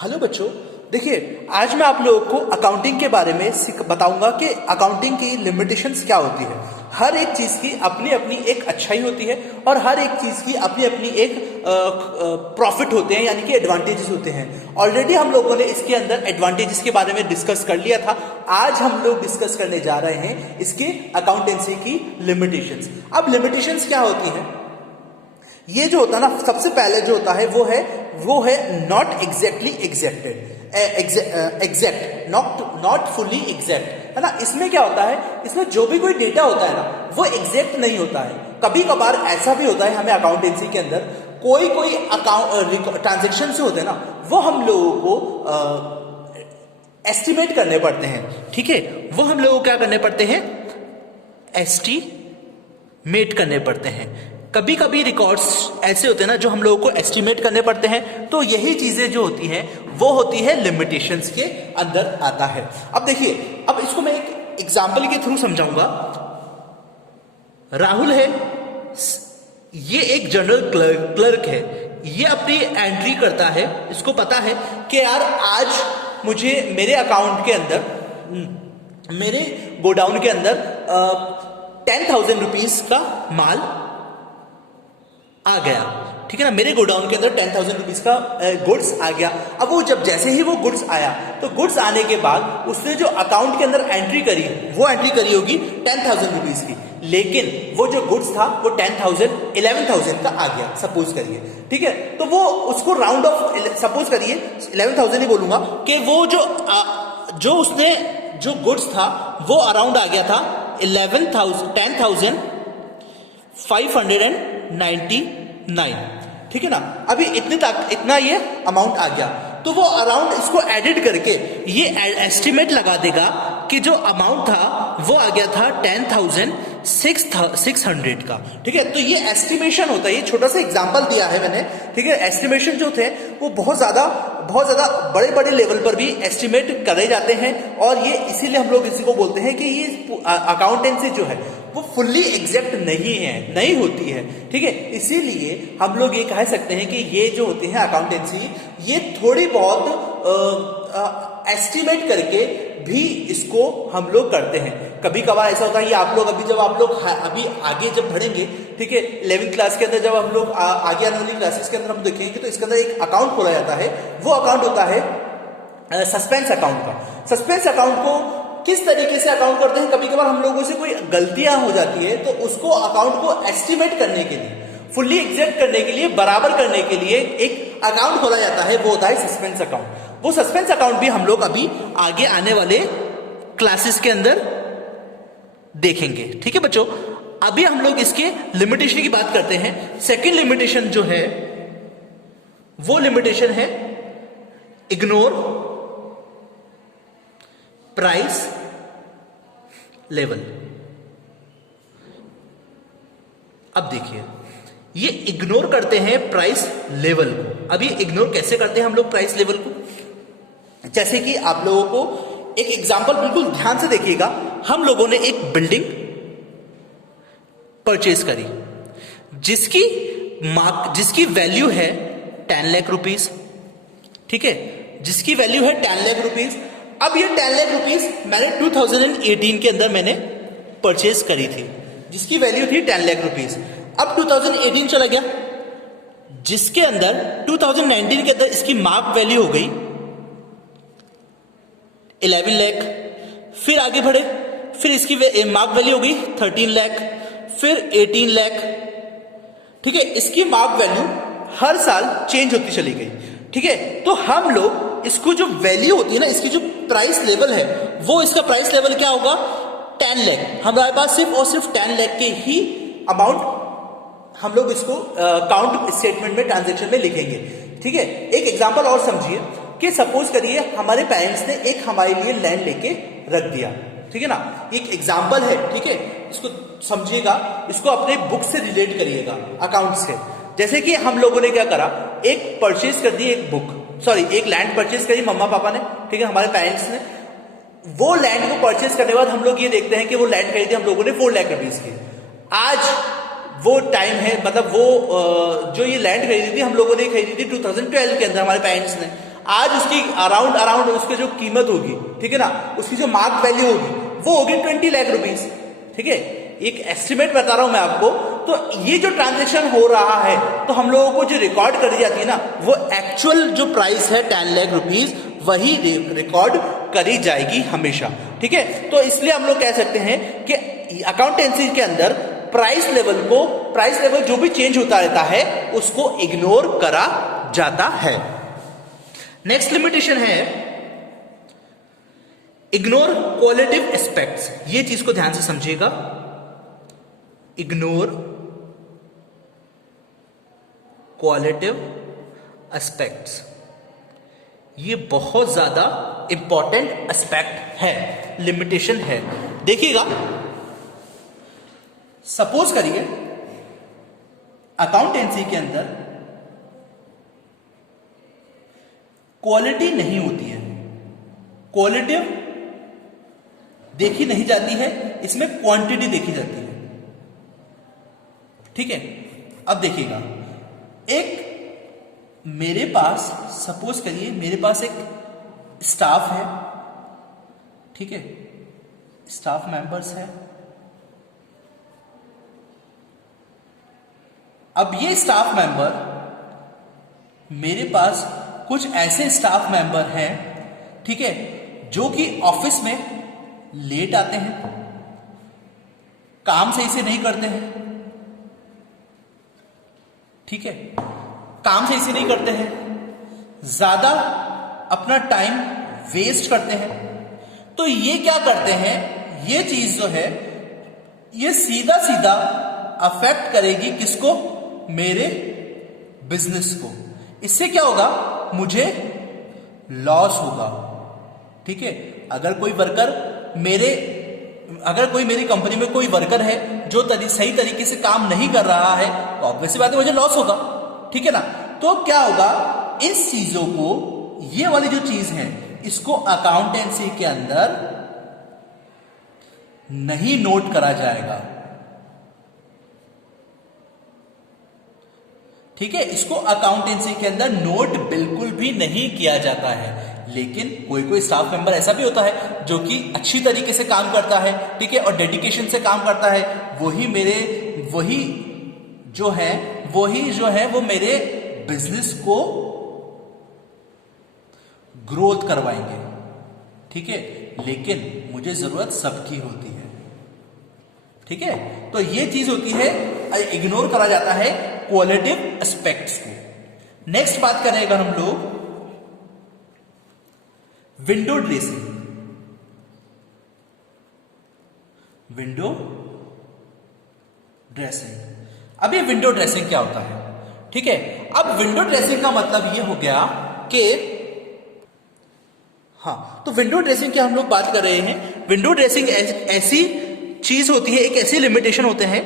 Hello बच्चों, देखिए आज मैं आप लोगों को अकाउंटिंग के बारे में बताऊंगा कि अकाउंटिंग की लिमिटेशंस क्या होती है। हर एक चीज की अपनी अपनी एक अच्छाई होती है और हर एक चीज की अपनी अपनी एक प्रॉफिट होते हैं, यानी कि एडवांटेजेस होते हैं। ऑलरेडी हम लोगों ने इसके अंदर एडवांटेजेस के बारे में डिस्कस कर लिया था। आज हम लोग डिस्कस करने जा रहे हैं इसके अकाउंटेंसी की लिमिटेशंस। अब लिमिटेशंस क्या होती हैं? ये जो होता है ना, सबसे पहले जो होता है वो है not exactly exact, not fully exact, है ना। इसमें क्या होता है, इसमें जो भी कोई डेटा होता है ना वो एग्जैक्ट नहीं होता है। कभी कभार ऐसा भी होता है हमें अकाउंटेंसी के अंदर कोई अकाउंट ट्रांजेक्शन से होते हैं ना, वो हम लोगों को एस्टिमेट करने पड़ते हैं। ठीक है, वो हम लोगों को क्या करने पड़ते हैं? एस्टिमेट करने पड़ते हैं। कभी कभी रिकॉर्ड्स ऐसे होते हैं ना जो हम लोगों को एस्टिमेट करने पड़ते हैं। तो यही चीजें जो होती हैं वो होती है लिमिटेशंस के अंदर आता है। अब देखिए, अब इसको मैं एक एग्जांपल के थ्रू समझाऊंगा। राहुल है, ये एक जनरल क्लर्क है। ये अपनी एंट्री करता है। इसको पता है कि यार आज मुझे मेरे अकाउंट के अंदर, मेरे गोडाउन के अंदर 10,000 रुपीज का माल आ गया। ठीक है ना, मेरे गोडाउन के अंदर 10,000 रुपीज का गुड्स आ गया। अब वो जैसे ही वो गुड्स आया, तो गुड्स आने के बाद उसने जो अकाउंट के अंदर एंट्री करी, वो एंट्री करी होगी 10,000 रुपीज की। लेकिन वो जो गुड्स था वो 11,000 का आ गया, सपोज करिए। ठीक है, तो वो उसको राउंड ऑफ, सपोज करिए 11,000 ही बोलूंगा, कि वो जो उसने जो गुड्स था वो अराउंड आ गया था 10,599। ठीक है ना। अभी इतना ये अमाउंट आ गया, तो वो अराउंड इसको एडिट करके ये एस्टिमेट लगा देगा कि जो अमाउंट था वो आ गया था 10,600 का। ठीक है, तो ये एस्टिमेशन होता है। ये छोटा सा एग्जांपल दिया है मैंने। ठीक है, एस्टिमेशन जो थे वो बहुत ज्यादा बड़े बड़े लेवल पर भी एस्टिमेट करे जाते हैं, और ये इसीलिए हम लोग इसी को बोलते हैं कि ये अकाउंटेंसी जो है वो फुल्ली एग्जैक्ट नहीं होती है। ठीक है, इसीलिए हम लोग ये कह सकते हैं कि ये जो होती है अकाउंटेंसी, ये थोड़ी बहुत एस्टिमेट करके भी इसको हम लोग करते हैं। कभी कभार ऐसा होता है, ये आप लोग अभी आगे जब बढ़ेंगे, ठीक है, 11वीं क्लास के अंदर जब हम लोग आगे आने वाली क्लासेस के अंदर हम देखेंगे तो इसके अंदर एक अकाउंट खोला जाता है। वो अकाउंट होता है सस्पेंस अकाउंट का। सस्पेंस अकाउंट को किस तरीके से अकाउंट करते हैं, कभी कभार हम लोगों से कोई गलतियां हो जाती है, तो उसको अकाउंट को एस्टिमेट करने के लिए, फुल्ली एग्जैक्ट करने के लिए, बराबर करने के लिए एक अकाउंट खोला जाता है। वो होता है सस्पेंस अकाउंट। वो सस्पेंस अकाउंट भी हम लोग अभी आगे आने वाले क्लासेस के अंदर देखेंगे। ठीक है बच्चों, अभी हम लोग इसके लिमिटेशन की बात करते हैं। सेकेंड लिमिटेशन जो है वो लिमिटेशन है इग्नोर प्राइस लेवल। अब देखिए, ये इग्नोर करते हैं प्राइस लेवल को। अब ये इग्नोर कैसे करते हैं हम लोग प्राइस लेवल को? जैसे कि आप लोगों को एक एग्जांपल बिल्कुल ध्यान से देखिएगा। हम लोगों ने एक बिल्डिंग परचेज करी जिसकी वैल्यू है 10 लाख रुपीस। ठीक है, जिसकी वैल्यू है 10 लाख रुपीस। अब ये 10 लाख रुपीस मैंने 2018 के अंदर मैंने परचेज करी थी, जिसकी वैल्यू थी 10 लाख रुपीस। अब 2018 चला गया, जिसके अंदर 2019 के अंदर इसकी मार्क वैल्यू हो गई 11 लाख। फिर आगे बढ़े, फिर इसकी मार्क वैल्यू हो गई 13 लाख, फिर 18 लाख। ठीक है, इसकी मार्क वैल्यू हर साल चेंज होती चली गई। ठीक है, तो हम लोग इसको जो वैल्यू होती है ना, इसकी जो प्राइस लेवल है, वो इसका प्राइस लेवल क्या होगा? 10 लाख। हमारे पास सिर्फ और सिर्फ 10 लाख के ही अमाउंट हम लोग इसको काउंट स्टेटमेंट में, ट्रांजेक्शन में लिखेंगे। ठीक है, एक एग्जांपल और समझिए कि सपोज करिए हमारे पेरेंट्स ने एक हमारे लिए लैंड लेके रख दिया। ठीक है ना, एक एग्जांपल है। ठीक है, इसको समझिएगा, इसको अपने बुक से रिलेट करिएगा, अकाउंट से। जैसे कि हम लोगों ने क्या करा, एक परचेज कर दी, एक लैंड परचेज करी मम्मा पापा ने। ठीक है, हमारे पेरेंट्स ने। वो लैंड को परचेज करने के बाद हम लोग ये देखते हैं कि वो लैंड खरीदी हम लोगों ने 4 लाख रुपीज की। आज वो टाइम है, मतलब वो जो ये लैंड खरीदी थी हम लोगों ने खरीदी थी 2012 के अंदर, हमारे पेरेंट्स ने। आज उसकी अराउंड अराउंड उसकी जो कीमत होगी, ठीक है ना, उसकी जो मार्क वैल्यू होगी वो होगी 20 लाख रुपीस, ठीक है, एक एस्टिमेट बता रहा हूं मैं आपको। तो ये जो ट्रांजेक्शन हो रहा है तो हम लोगों को जो रिकॉर्ड करी जाती है ना, वो एक्चुअल जो प्राइस है 10 लाख रुपीस वही रिकॉर्ड करी जाएगी हमेशा, ठीक है। तो इसलिए हम लोग कह सकते हैं कि अकाउंटेंसी के अंदर प्राइस लेवल जो भी चेंज होता रहता है उसको इग्नोर करा जाता है। नेक्स्ट लिमिटेशन है इग्नोर क्वालिटेटिव एस्पेक्ट्स। ये चीज को ध्यान से समझिएगा, इग्नोर क्वालिटेटिव एस्पेक्ट्स, ये बहुत ज्यादा इंपॉर्टेंट एस्पेक्ट है, लिमिटेशन है। देखिएगा, सपोज करिए अकाउंटेंसी के अंदर क्वालिटी नहीं होती है, क्वालिटिव देखी नहीं जाती है, इसमें क्वांटिटी देखी जाती है, ठीक है। अब देखिएगा, एक मेरे पास सपोज करिए मेरे पास एक स्टाफ है, ठीक है, स्टाफ मेंबर्स है। अब ये स्टाफ मेंबर, मेरे पास कुछ ऐसे स्टाफ मेंबर हैं, ठीक है, जो कि ऑफिस में लेट आते हैं, काम सही से नहीं करते हैं, ठीक है, काम सही से नहीं करते हैं, ज्यादा अपना टाइम वेस्ट करते हैं। तो ये क्या करते हैं, ये चीज जो है ये सीधा सीधा अफेक्ट करेगी किसको, मेरे बिजनेस को। इससे क्या होगा, मुझे लॉस होगा, ठीक है। अगर कोई मेरी कंपनी में कोई वर्कर है जो सही तरीके से काम नहीं कर रहा है तो ऑब्वियस बात है मुझे लॉस होगा, ठीक है ना। तो क्या होगा, इस चीजों को, ये वाली जो चीज है इसको अकाउंटेंसी के अंदर नहीं नोट करा जाएगा, ठीक है, इसको अकाउंटेंसी के अंदर नोट बिल्कुल भी नहीं किया जाता है। लेकिन कोई स्टाफ मेंबर ऐसा भी होता है जो कि अच्छी तरीके से काम करता है, ठीक है, और डेडिकेशन से काम करता है, वही जो है वो मेरे बिजनेस को ग्रोथ करवाएंगे, ठीक है। लेकिन मुझे जरूरत सबकी होती है, ठीक है। तो ये चीज होती है, इग्नोर करा जाता है क्वालिटेटिव एस्पेक्ट्स को। नेक्स्ट बात करें अगर हम लोग विंडो ड्रेसिंग, अब ये विंडो ड्रेसिंग क्या होता है, ठीक है। अब विंडो ड्रेसिंग का मतलब ये हो गया कि, हाँ, तो विंडो ड्रेसिंग की हम लोग बात कर रहे हैं। विंडो ड्रेसिंग ऐसी चीज होती है, एक ऐसी लिमिटेशन होते हैं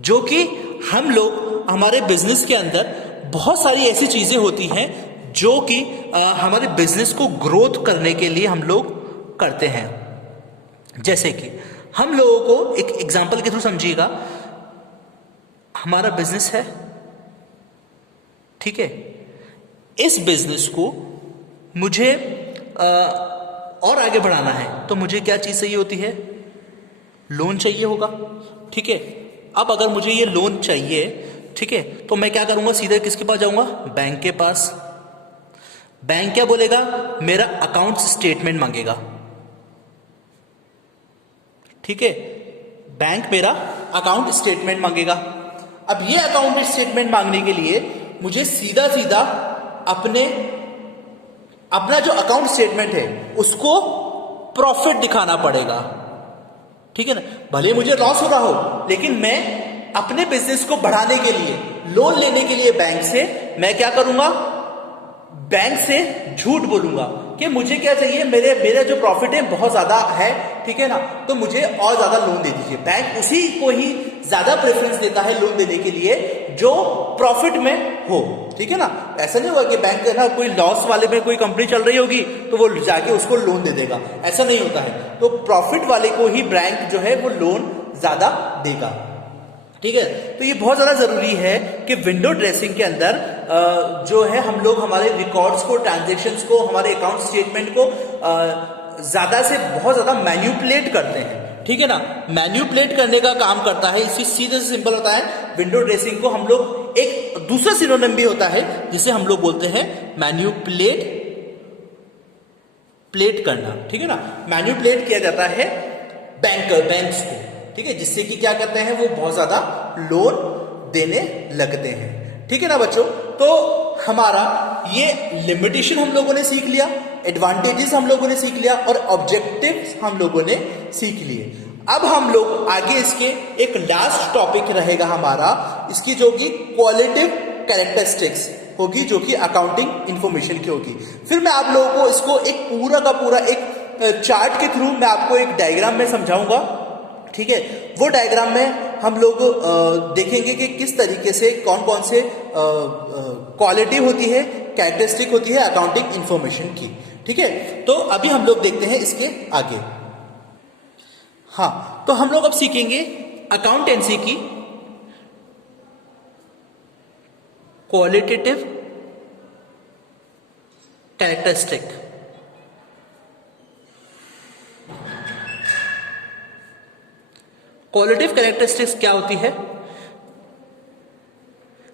जो कि हम लोग हमारे बिजनेस के अंदर बहुत सारी ऐसी चीजें होती हैं जो कि हमारे बिजनेस को ग्रोथ करने के लिए हम लोग करते हैं। जैसे कि हम लोगों को एक एग्जांपल के थ्रू समझिएगा, हमारा बिजनेस है, ठीक है, इस बिजनेस को मुझे और आगे बढ़ाना है तो मुझे क्या चीज चाहिए होती है, लोन चाहिए होगा, ठीक है। अब अगर मुझे ये लोन चाहिए, ठीक है, तो मैं क्या करूंगा, सीधे किसके पास जाऊंगा, बैंक के पास। बैंक क्या बोलेगा, मेरा अकाउंट स्टेटमेंट मांगेगा, ठीक है, बैंक मेरा अकाउंट स्टेटमेंट मांगेगा। अब ये अकाउंट स्टेटमेंट मांगने के लिए मुझे सीधा सीधा अपना जो अकाउंट स्टेटमेंट है उसको प्रॉफिट दिखाना पड़ेगा, ठीक है ना। भले मुझे लॉस हो रहा हो, लेकिन मैं अपने बिजनेस को बढ़ाने के लिए, लोन लेने के लिए बैंक से मैं क्या करूंगा, बैंक से झूठ बोलूंगा कि मुझे क्या चाहिए, मेरा जो प्रॉफिट है बहुत ज्यादा है, ठीक है ना, तो मुझे और ज्यादा लोन दे दीजिए। बैंक उसी को ही ज्यादा प्रेफरेंस देता है लोन देने के लिए जो प्रॉफिट में हो, ठीक है ना। ऐसा नहीं हुआ कि बैंक है ना, कोई लॉस वाले में कोई कंपनी चल रही होगी तो वो जाके उसको लोन दे देगा, ऐसा नहीं होता है। तो प्रॉफिट वाले को ही बैंक जो है वो लोन ज्यादा देगा, ठीक है। तो ये बहुत ज्यादा जरूरी है कि विंडो ड्रेसिंग के अंदर जो है हम लोग हमारे रिकॉर्ड्स को, ट्रांजेक्शन्स को, हमारे अकाउंट स्टेटमेंट को ज्यादा से बहुत ज्यादा मैन्युपुलेट करते हैं, ठीक है ना। मैन्युपुलेट करने का काम करता है, इसी सीधे से सिंपल होता है। विंडो ड्रेसिंग को हम लोग एक दूसरा सिनोनिम भी होता है जिसे हम लोग बोलते हैं मैन्युपुलेट करना, ठीक है ना। मैन्युपुलेट किया जाता है बैंक्स को, ठीक है, जिससे कि क्या करते हैं, वो बहुत ज्यादा लोन देने लगते हैं, ठीक है ना बच्चों। तो हमारा ये लिमिटेशन हम लोगों ने सीख लिया, एडवांटेजेस हम लोगों ने सीख लिया और ऑब्जेक्टिव्स हम लोगों ने सीख लिए। अब हम लोग आगे इसके एक लास्ट टॉपिक रहेगा हमारा, इसकी जो कि क्वालिटेटिव कैरेक्टरिस्टिक्स होगी, जो कि अकाउंटिंग इंफॉर्मेशन की होगी। फिर मैं आप लोगों को इसको एक पूरा का पूरा एक चार्ट के थ्रू मैं आपको एक डायग्राम में समझाऊंगा, ठीक है। वो डायग्राम में हम लोग देखेंगे कि किस तरीके से कौन कौन से क्वालिटी होती है, कैरेक्टरिस्टिक होती है अकाउंटिंग इंफॉर्मेशन की, ठीक है। तो अभी हम लोग देखते हैं इसके आगे। हाँ, तो हम लोग अब सीखेंगे अकाउंटेंसी की क्वालिटेटिव कैरेक्टरिस्टिक। क्वालिटेटिव कैरेक्टरिस्टिक्स क्या होती है?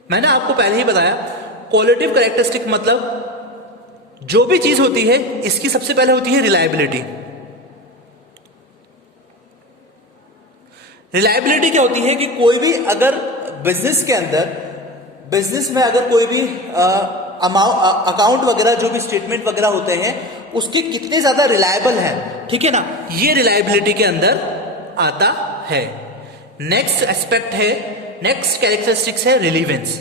मैंने आपको पहले ही बताया, क्वालिटेटिव कैरेक्टरिस्टिक मतलब जो भी चीज होती है इसकी सबसे पहले होती है रिलायबिलिटी। रिलायबिलिटी क्या होती है कि कोई भी अगर बिजनेस में अगर कोई भी अकाउंट वगैरह, जो भी स्टेटमेंट वगैरह होते हैं, उसके कितने ज्यादा रिलायबल हैं, ठीक है ना, ये रिलायबिलिटी के अंदर आता है। नेक्स्ट एस्पेक्ट है, नेक्स्ट कैरेक्टरिस्टिक्स है रिलीवेंस,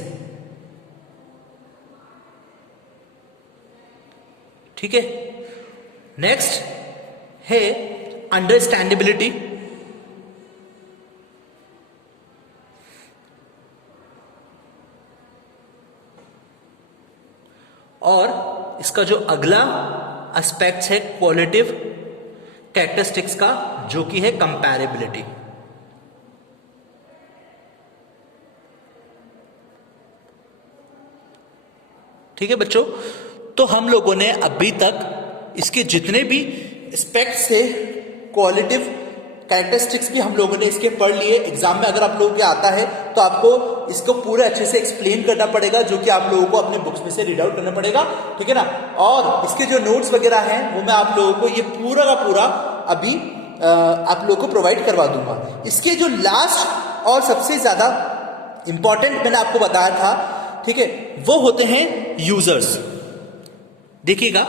ठीक है। नेक्स्ट है अंडरस्टैंडेबिलिटी, और इसका जो अगला एस्पेक्ट है क्वालिटेटिव कैरेक्टरिस्टिक्स का, जो कि है कंपैरेबिलिटी। ठीक है बच्चों, तो हम लोगों ने अभी तक इसके जितने भी एस्पेक्ट्स थे, क्वालिटेटिव कैरेक्टरिस्टिक्स भी हम लोगों ने इसके पढ़ लिए। एग्जाम में अगर आप लोगों के आता है तो आपको इसको पूरे अच्छे से एक्सप्लेन करना पड़ेगा, जो कि आप लोगों को अपने बुक्स में से रीड आउट करना पड़ेगा, ठीक है ना। और इसके जो नोट्स वगैरह हैं वो मैं आप लोगों को ये पूरा का पूरा अभी आप लोगों को प्रोवाइड करवा दूंगा। इसके जो लास्ट और सबसे ज्यादा इंपॉर्टेंट मैंने आपको बताया था, ठीक है, वो होते हैं यूजर्स। देखिएगा,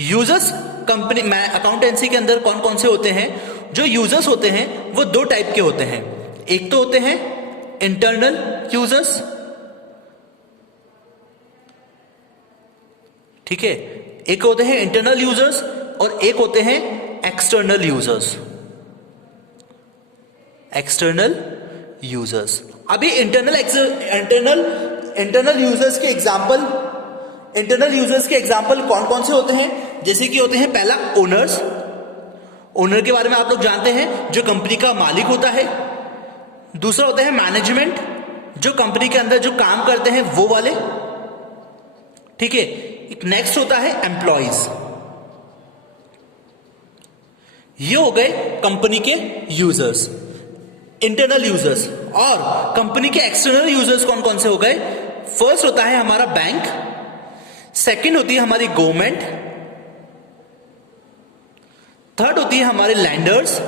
यूजर्स कंपनी में अकाउंटेंसी के अंदर कौन कौन से होते हैं? जो यूजर्स होते हैं वो दो टाइप के होते हैं। एक तो होते हैं इंटरनल यूजर्स, ठीक है, एक होते हैं इंटरनल यूजर्स और एक होते हैं एक्सटर्नल यूजर्स। एक्सटर्नल यूजर्स, अभी इंटरनल यूजर्स के एग्जाम्पल कौन कौन से होते हैं? जैसे कि होते हैं पहला ओनर्स। ओनर के बारे में आप लोग जानते हैं, जो कंपनी का मालिक होता है। दूसरा होता है मैनेजमेंट, जो कंपनी के अंदर जो काम करते हैं वो वाले, ठीक है। एक नेक्स्ट होता है एम्प्लॉइज। ये हो गए कंपनी के यूजर्स, इंटरनल यूजर्स। और कंपनी के एक्सटर्नल यूजर्स कौन कौन से हो गए? फर्स्ट होता है हमारा बैंक, सेकंड होती है हमारी गवर्नमेंट, थर्ड होती है हमारे लैंडर्स।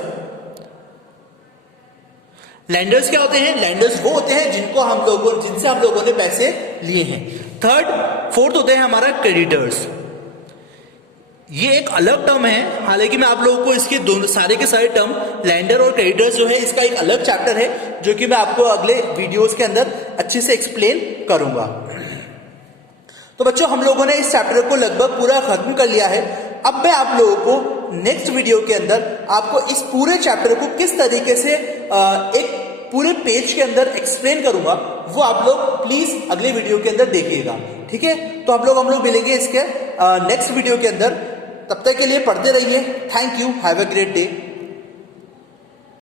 लैंडर्स क्या होते हैं? लैंडर्स वो होते हैं जिनसे हम लोगों ने पैसे लिए हैं। फोर्थ होते हैं हमारा क्रेडिटर्स। ये एक अलग टर्म है, हालांकि मैं आप लोगों को इसके दोनों सारे के सारे टर्म, लैंडर और क्रेडिटर्स जो है, इसका एक अलग चैप्टर है, जो कि मैं आपको अगले वीडियोस के अंदर अच्छे से एक्सप्लेन करूंगा। तो बच्चों, हम लोगों ने इस चैप्टर को लगभग पूरा खत्म कर लिया है। अब मैं आप लोगों को नेक्स्ट वीडियो के अंदर आपको इस पूरे चैप्टर को किस तरीके से एक पूरे पेज के अंदर एक्सप्लेन करूंगा, वो आप लोग प्लीज अगले वीडियो के अंदर देखिएगा, ठीक है। तो हम लोग मिलेंगे इसके नेक्स्ट वीडियो के अंदर। तब तक के लिए पढ़ते रहिए। Thank you, have a great day.